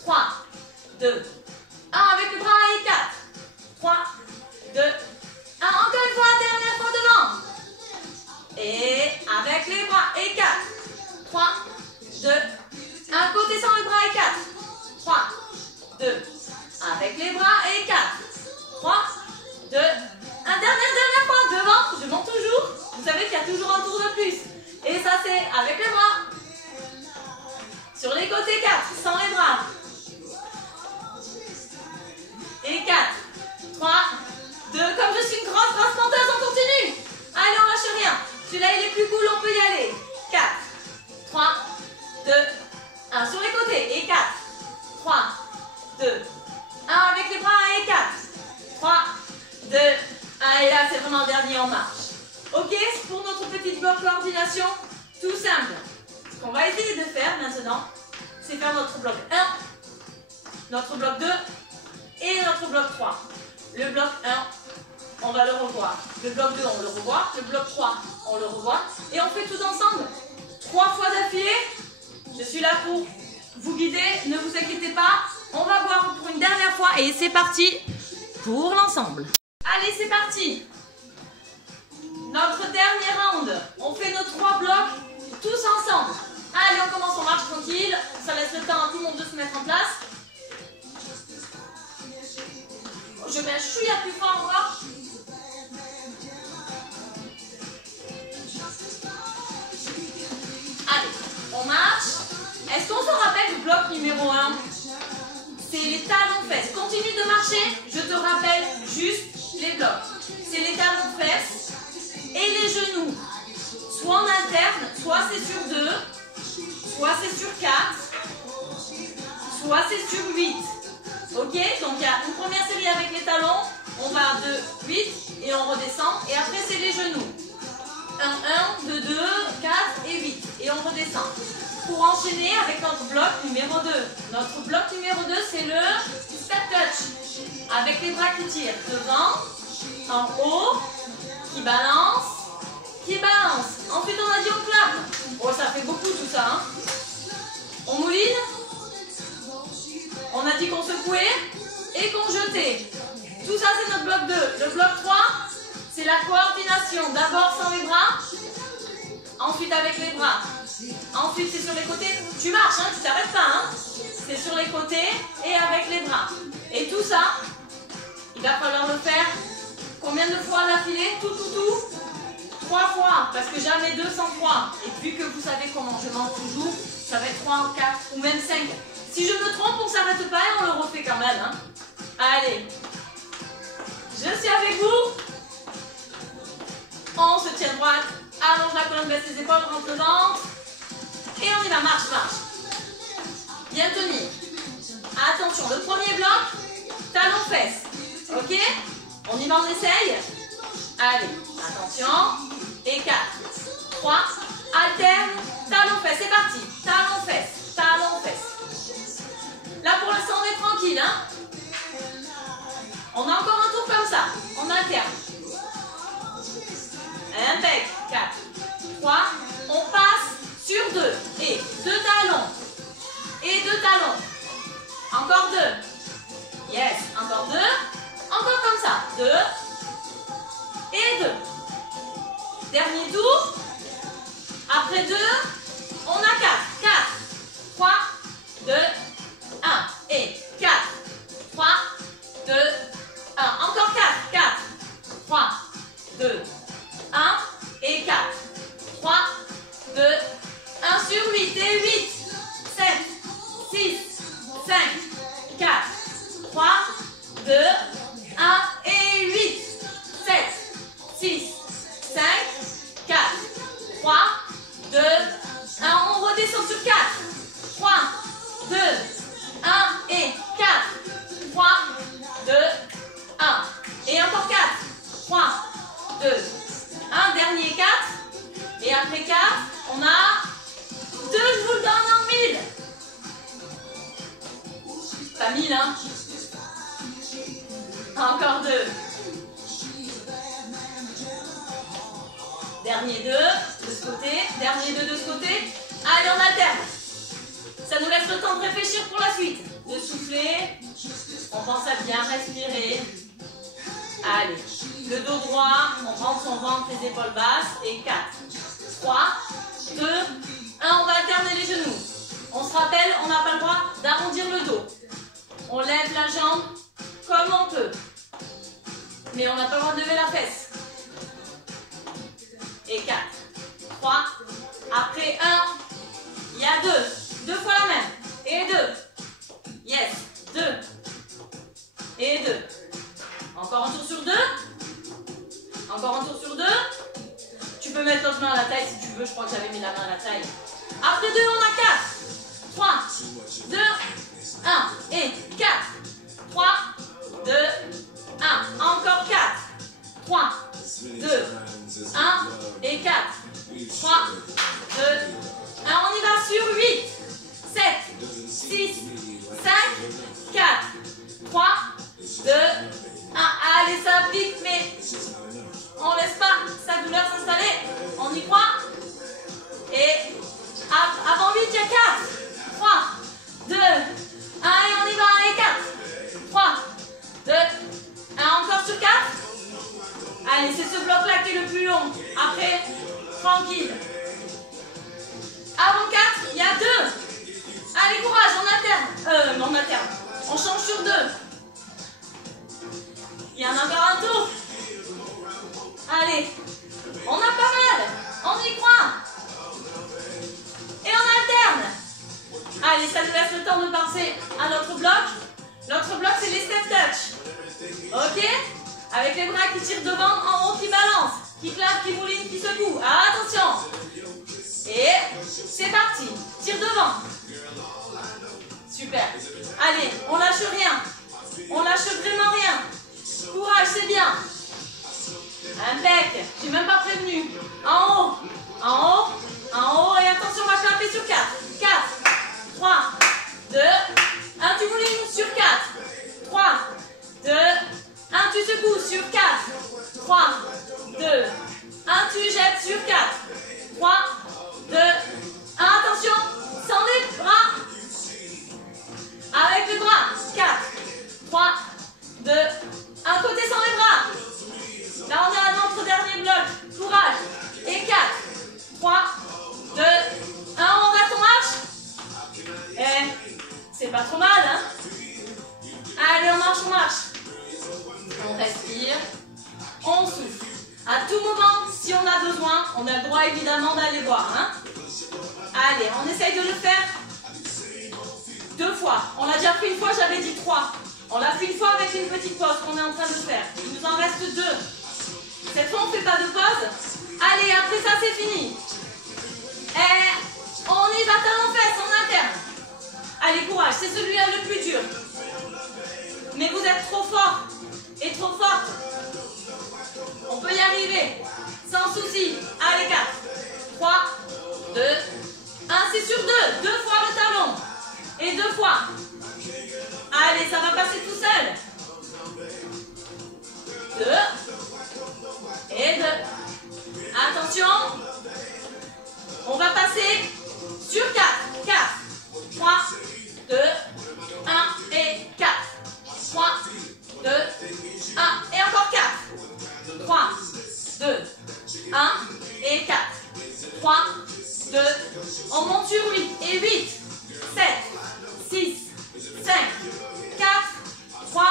3, 2, 1 avec les bras et 4, 3, 2, 1, encore une fois, dernière fois devant. Et avec les bras et 4, 3, 2, 1 côté sans les bras et 4, 3, 2, avec les bras et 4, 3, 2, 1, dernière fois devant, je monte toujours. Vous savez qu'il y a toujours un tour de plus. Et ça c'est avec les bras. Sur les côtés 4, sans les bras. Et 4, 3, 2, comme je suis une grande menteuse, on continue. Allez, on lâche rien. Celui-là il est plus cool, on peut y aller. 4, 3, 2, 1 sur les côtés. Et 4, 3, 2, 1 avec les bras et 4, 3, 2, 1. Et là c'est vraiment le dernier en marche. Ok, pour notre petite bloc coordination, tout simple. Ce qu'on va essayer de faire maintenant, c'est faire notre bloc 1, notre bloc 2 et notre bloc 3. Le bloc 1, on va le revoir. Le bloc 2, on le revoit. Le bloc 3, on le revoit. Et on fait tout ensemble 3 fois d'affilée. Je suis là pour vous guider, ne vous inquiétez pas. On va voir pour une dernière fois et c'est parti pour l'ensemble. Allez, c'est parti. Notre dernier round, on fait nos 3 blocs tous ensemble. Allez, on commence, on marche tranquille. Ça laisse le temps à tout le monde de se mettre en place. Je mets un chouïa plus fort encore. Allez, on marche. Est-ce qu'on se rappelle du bloc numéro 1? C'est les talons-fesses. Continue de marcher, je te rappelle juste les blocs. C'est les talons-fesses et les genoux. Soit en alterne, soit c'est sur 2, soit c'est sur 4, soit c'est sur 8. Ok? Donc il y a une première série avec les talons, on va de 8 et on redescend. Et après c'est les genoux. 1, 2, 2, 4 et 8. Et on redescend. Pour enchaîner avec notre bloc numéro 2. Notre bloc numéro 2, c'est le step touch. Avec les bras qui tirent devant, en haut, qui balance, qui balance. Ensuite, on a dit on clap. Oh, ça fait beaucoup tout ça. Hein. On mouline. On a dit qu'on secouait et qu'on jetait. Tout ça, c'est notre bloc 2. Le bloc 3, c'est la coordination. D'abord sans les bras, ensuite avec les bras. Ensuite, c'est sur les côtés. Tu marches, hein, tu t'arrêtes pas. Hein. C'est sur les côtés et avec les bras. Et tout ça, Il va falloir le faire combien de fois d'affilée? Tout 3 fois, parce que jamais 2 sans 3. Et vu que vous savez comment je mange toujours, ça va être 3, 4 ou même 5. Si je me trompe, on ne s'arrête pas et on le refait quand même. Hein. Allez, je suis avec vous. On se tient droite, allonge la colonne, baisse les épaules, rentre le ventre. Et on y va, marche, marche. Bien tenir. Attention, le premier bloc, talon-fesse. Ok? On y va, on essaye. Allez, attention. Et 4, 3, alterne, talon-fesse. C'est parti. Talon-fesse, talon-fesse. Là, pour l'instant, on est tranquille. Hein? On a encore un tour comme ça. On alterne. Impec. 4, 3. On passe sur 2. Et 2 talons. Et 2 talons. Encore 2. Yes. Encore 2. Encore comme ça. 2. Et 2. Dernier tour. Après 2. On a 4. 4. 3. 2. 1. Et 4. 3. 2. 1. Encore 4. 4. 3. 2. 1. Et 4. 3. 2. 1 sur 8. Et 8. 7. 6. 5. 4. 3. 2. 1. Et 8. 7. 6. 5. 4. 3. 2. 1. On redescend sur 4. 3. 2. 1. Et 4. 3. 2. 1. Et encore 4. 3. 2. 1. Dernier 4. Et après 4, on a 2. Je vous le donne en 1000. Pas 1000, hein. Encore 2. Dernier 2 de ce côté. Dernier 2 de ce côté. Allez, on alterne. Ça nous laisse le temps de réfléchir pour la suite. De souffler. On pense à bien respirer. Allez. Le dos droit. On rentre son ventre, les épaules basses. Et 4, 3, 2, 1. On va alterner les genoux. On se rappelle, on n'a pas le droit d'arrondir le dos. On lève la jambe comme on peut. Mais on n'a pas le droit de lever la fesse. Et 4, 3, après 1, il y a 2. 2 fois la même. Et 2. Yes, 2. Et 2. Encore un tour sur 2. Encore un tour sur 2. Tu peux mettre l'autre main à la taille si tu veux. Je crois que j'avais mis la main à la taille. Après 2, on a 4. 3, 2, 1. Et 4, 3, 2, 1. Encore 4. 3, 2, 1. Et 4, 3, 2, 1. On y va sur 8, 7, 6, 5, 4, 3, 2, 1. Allez, ça pique, mais on laisse pas sa douleur s'installer. On y croit. Et avant 8, il y a 4, 3, 2, 1. Et on y va. Et 4, 3, 2, 1. Encore sur 4. Allez, c'est ce bloc-là qui est le plus long. Après, tranquille. Avant 4, il y a 2. Allez, courage, on alterne. On alterne. On change sur 2. Il y en a encore un tour. Allez, on a pas mal. On y croit. Et on alterne. Allez, ça nous laisse le temps de penser à notre bloc. L'autre bloc, c'est les step touch. Ok? Avec les bras qui tirent devant, en haut, qui balancent, qui clapent, qui moulinent, qui secouent. Attention. Et c'est parti. Tire devant. Super. Allez, on lâche rien. On lâche vraiment rien. Courage, c'est bien. Impec. J'ai même pas prévenu. En haut. En haut. En haut. Et attention, on va clapper sur 4. 4. 3. 2. 1. Tu moulines sur 4. 3. 2. 1. Tu secoues sur 4. 3. 2. 1. Tu jettes sur 4. 3. 2. 1. Attention. Sans les bras. Avec les bras. 4. 3. 2. Un côté sans les bras. Là, on est à notre dernier bloc. Courage. Et 4, 3, 2, 1. On reste, on marche. C'est pas trop mal, hein? Allez, on marche, on marche. on a le droit évidemment d'aller boire. Hein. Allez, on essaye de le faire 2 fois. On l'a déjà fait une fois, j'avais dit 3. On l'a fait une fois avec une petite pause qu'on est en train de faire. Il nous en reste 2. Cette fois, on ne fait pas de pause. Allez, après ça, c'est fini. Et on y va talon fesse en interne. Allez, courage, c'est celui-là le plus dur. Mais vous êtes trop fort et trop forte. On peut y arriver, sans souci. Allez, 4, 3, 2, 1, c'est sur 2. 2 fois le talon. Et 2 fois. Allez, ça va passer tout seul. 2. Et 2. Attention. On va passer sur 4. 4. 3, 2, 1 et 4. 3, 2, 1 et encore 4. 3, 2, 1 et 4. 3, 2, on monte sur 8 et 8, 7, 6, 5, 4, 3,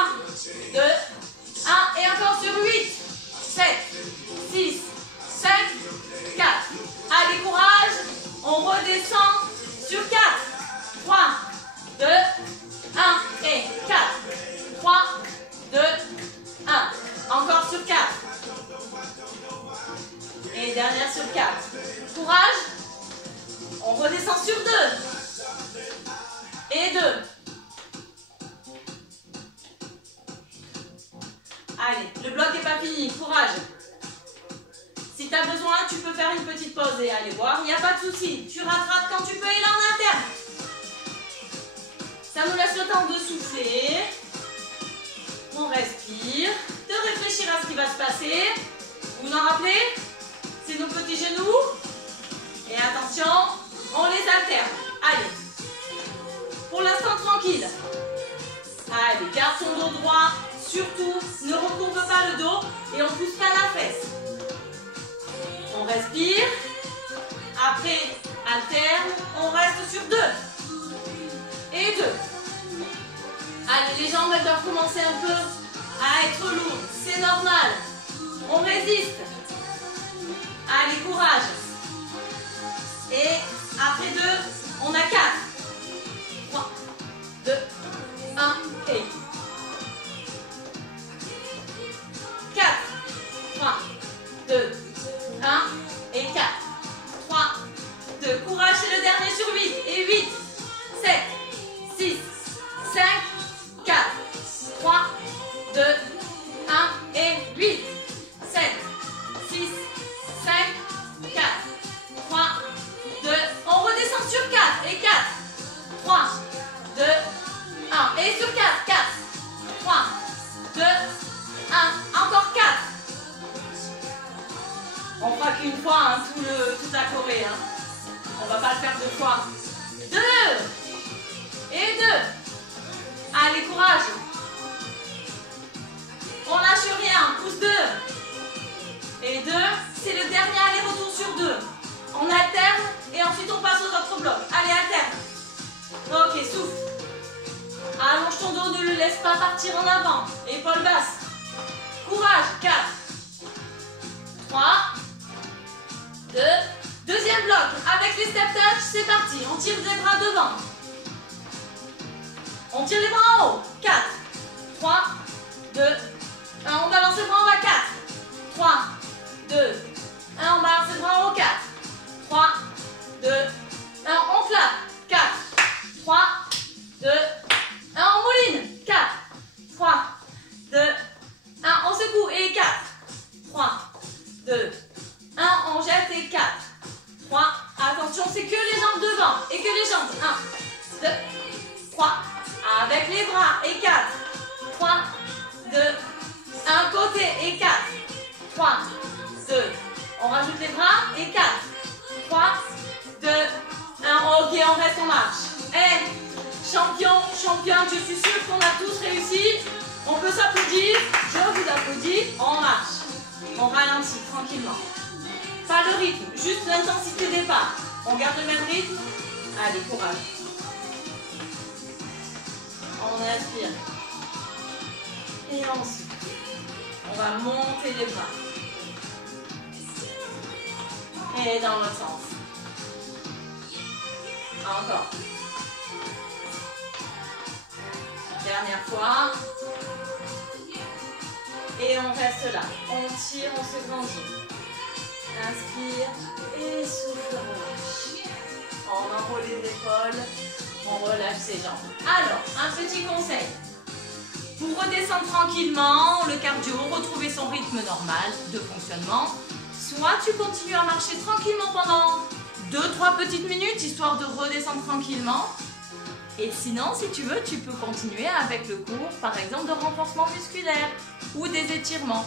2, 1 et encore sur 8, 7, 6, 5, 4. Allez, courage, on redescend sur 4. 3, 2, 1 et 4. 3, 2, 1. Encore sur 4. Et dernière sur 4. Courage. On redescend sur 2. Et 2. Allez, le bloc n'est pas fini. Courage. Si tu as besoin, tu peux faire une petite pause et aller voir. Il n'y a pas de souci. Tu rattrapes quand tu peux et là en interne. Ça nous laisse le temps de souffler. On respire. De réfléchir à ce qui va se passer. Vous vous en rappelez? C'est nos petits genoux. Et attention, on les alterne. Allez. Pour l'instant, tranquille. Allez, garde ton dos droit. Surtout, ne recourbe pas le dos et on ne pousse pas la fesse. On respire. Après, alterne. On reste sur 2. Et 2. Allez, les jambes elles doivent commencer un peu à être lourdes. C'est normal. On résiste. Allez, courage. Et après 2, on a 4. 3, 2, 1 et 4. 3, 2, 1 et 4. 3, 2. Courage, c'est le dernier sur 8. Et 8, 7, 6, 5, 4, 3, 2, 1 et 8, 7, 6, 5, 4, 3, 2, on redescend sur 4 et 4, 3, 2, 1 et sur 4, 4, 3, 2, 1, encore 4. On fera qu'une fois hein, toute la Corée. Hein. On va pas le faire 2 fois. 2 et 2. Allez, courage. On lâche rien. Pousse 2. Et 2, c'est le dernier aller-retour sur 2. On alterne et ensuite on passe aux autres blocs. Allez, alterne. Ok, souffle. Allonge ton dos, ne le laisse pas partir en avant. Épaules basses. Courage. 4, 3, 2. Deuxième bloc. Avec les step touch, c'est parti. On tire les bras devant. On tire les bras en haut. 4, 3, 2, 1. On balance les bras en bas. 4, 3, 2, 1. On balance les bras en haut. 4, 3, 2, 1. On clappe. 4, 3, 2, 1. On mouline. 4, 3, 2, 1. On secoue. Et 4, 3, 2, 1. On jette. Et 4, 3. Attention, c'est que les jambes devant. Et que les jambes. 1, 2, 3. Avec les bras. Et 4, 3, 2, 1 côté. Et 4, 3, 2. On rajoute les bras. Et 4, 3, 2, 1. Ok, on reste en marche. Eh, champion, championne, je suis sûre qu'on a tous réussi. On peut s'applaudir. Je vous applaudis. On marche. On ralentit tranquillement. Pas le rythme, juste l'intensité des pas. On garde le même rythme. Allez, courage. On inspire. Et on souffle. On va monter les bras. Et dans l'autre sens. Encore. Dernière fois. Et on reste là. On tire, on se grandit. Inspire et souffle, relâche. On enroule les épaules, on relâche ses jambes. Alors, un petit conseil. Pour redescendre tranquillement, le cardio, retrouver son rythme normal de fonctionnement, soit tu continues à marcher tranquillement pendant 2-3 petites minutes, histoire de redescendre tranquillement. Et sinon, si tu veux, tu peux continuer avec le cours, par exemple, de renforcement musculaire ou des étirements.